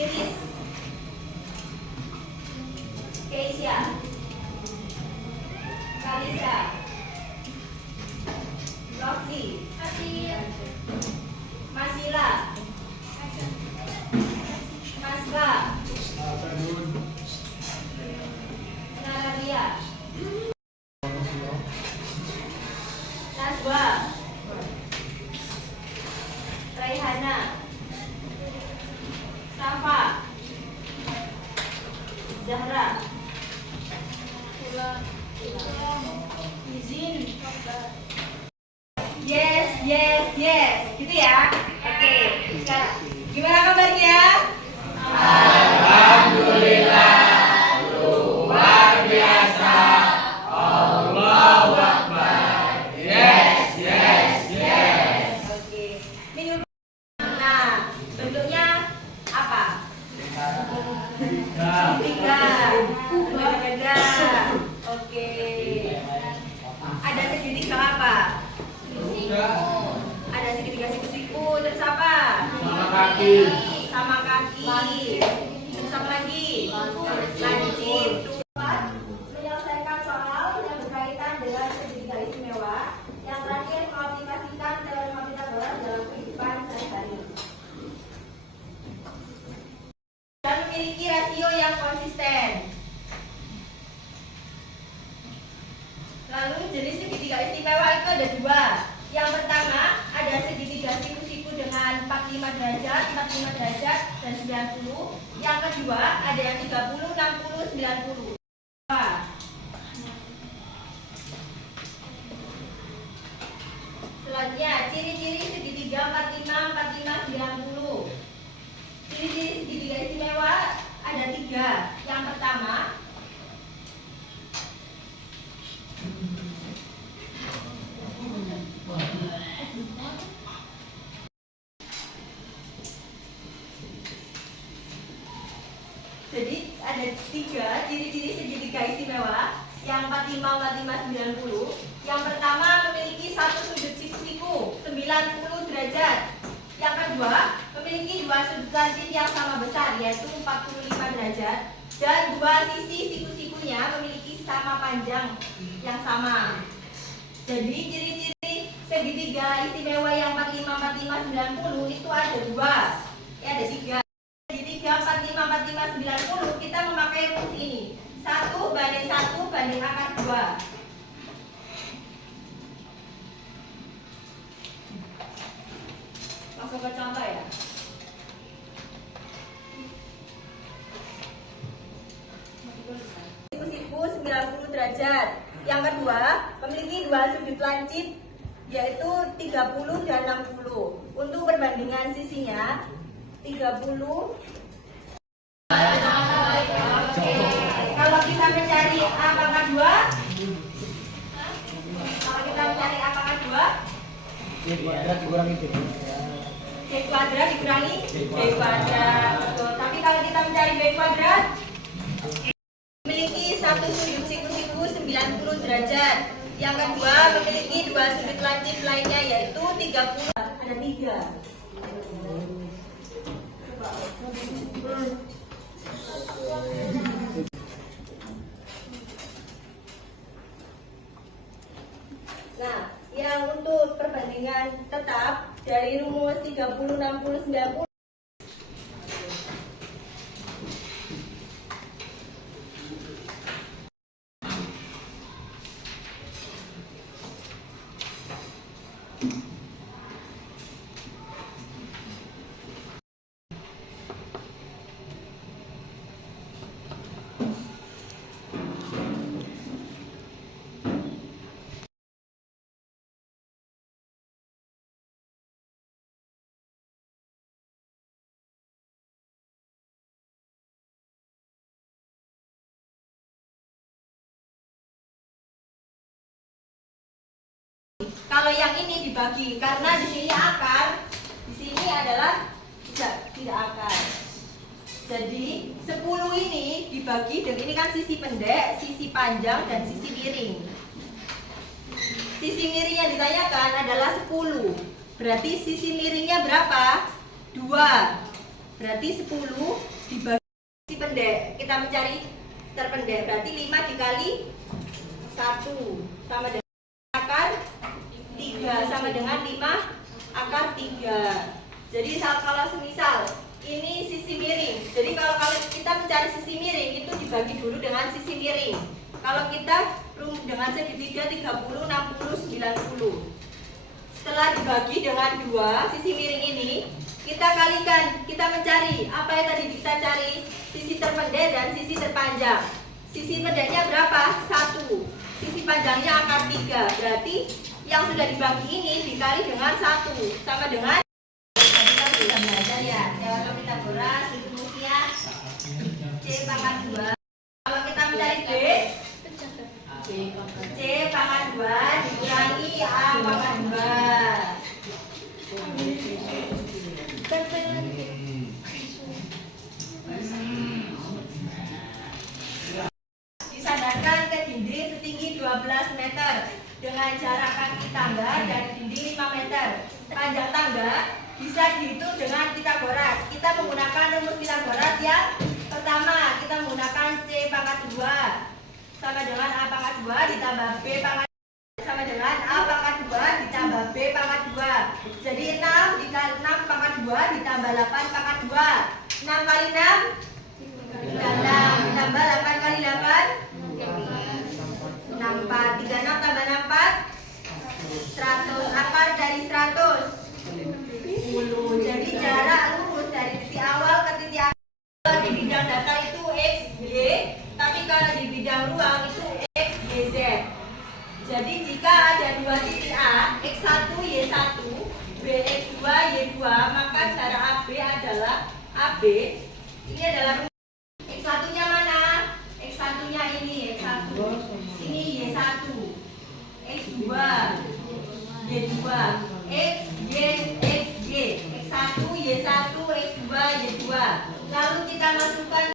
Iris, Keisha, Kalisa, Lofty, Masila, Masla, Naralia, Naswa, Raihana, Safa, Zahra, izin. Yes, gitu ya. Oke, sekarang gimana kabarnya? Alhamdulillah, luar biasa. Allahu Akbar. Yes. Oke. Minum. Nah, bentuknya apa? Tiga. Beda. Oke. Ada segitiga apa? Ada segitiga siku-siku. Terus apa? Sama kaki. Terus apa lagi? Lancip. Menyelesaikan soal yang berkaitan dengan segitiga istimewa. Yang terakhir, mengaplikasikan teorema Pythagoras dalam kehidupan sehari-hari. Dan memiliki rasio yang konsisten. Lalu jenis segitiga istimewa itu ada dua. Yang pertama ada segitiga siku-siku dengan 45 derajat, 45 derajat, dan 90. Yang kedua ada yang 30, 60, 90. Selanjutnya ciri-ciri segitiga 45, 45, 90. Ciri-ciri segitiga istimewa ada tiga. Yang pertama, jadi ada tiga ciri-ciri segitiga istimewa yang 45, 45, 90. Yang pertama memiliki satu sudut siku-siku 90 derajat. Yang kedua memiliki dua sudut lancip yang sama besar yaitu 45 derajat. Dan dua sisi siku-sikunya memiliki sama panjang yang sama. Jadi ciri-ciri segitiga istimewa yang 45, 45, 90 itu ada dua. Ya ada tiga. Segitiga 45, 45, 90 kita memakai rumus ini. 1 banding akar 2. Langsung ke contoh ya. Siku-siku 90 derajat. Yang kedua memiliki dua sudut lancip yaitu 30 dan 60. Untuk perbandingan sisinya 30. Kalau kita mencari A pangkat 2, C kuadrat dikurangi B kuadrat. Betul. Tapi kalau kita mencari B kuadrat, memiliki satu sudut siku-siku 90 derajat. Yang kedua memiliki dua sudut lancip lainnya yaitu 30. Ada 3. Nah, yang untuk perbandingan tetap dari rumus 30, 60, 90. Kalau yang ini dibagi karena di sini akar, di sini adalah tidak akar. Jadi 10 ini dibagi dan ini kan sisi pendek, sisi panjang dan sisi miring. Sisi miring yang ditanyakan adalah 10. Berarti sisi miringnya berapa? 2. Berarti 10 dibagi sisi pendek. Kita mencari terpendek. Berarti 5 dikali 1 sama dengan akar 3 sama dengan 5 akar 3. Jadi kalau semisal ini sisi miring, jadi kalau kita mencari sisi miring itu dibagi dulu dengan sisi miring. Kalau kita dengan segitiga 30, 60, 90. Setelah dibagi dengan 2 sisi miring ini, kita kalikan, kita mencari apa yang tadi kita cari, sisi terpendek dan sisi terpanjang. Sisi pendeknya berapa? 1. Sisi panjangnya akar 3. Berarti yang sudah dibagi ini dikali dengan 1 sama dengan, tadi kan sudah belajar ya, teori Pitagoras itu rumusnya C pangkat 2. Kalau kita mencari B, C pangkat 2 dikurangi A pangkat 2. Disandarkan ke dinding setinggi 12 meter dengan jarak kaki tangga dan dinding 5 meter. Panjang tangga bisa dihitung dengan Pitagoras. Kita menggunakan rumus Pitagoras yang pertama. Kita menggunakan C pangkat 2 sama dengan A pangkat 2 ditambah B pangkat 2 sama dengan A pangkat 2 ditambah B pangkat 2. Jadi 6 dikali 6 pangkat 2 ditambah 8 pangkat 2. 6 kali 6 36 ditambah 8 kali 8 64. 36 tambah 64 100. Akar dari 100 10. Jadi jarak lurus dari titik awal ke titik akhir. Kalau di bidang data itu X, Y, tapi kalau di bidang ruang itu X, Y, Z. Jadi jika ada dua titik A, X1, Y1, BX2, Y2, maka jarak AB adalah AB. Ini adalah X1-nya mana? X1-nya ini, X1. Ini Y1. X2, Y2. X, Y, X, Y. X1, Y1, X2, Y2. Lalu kita masukkan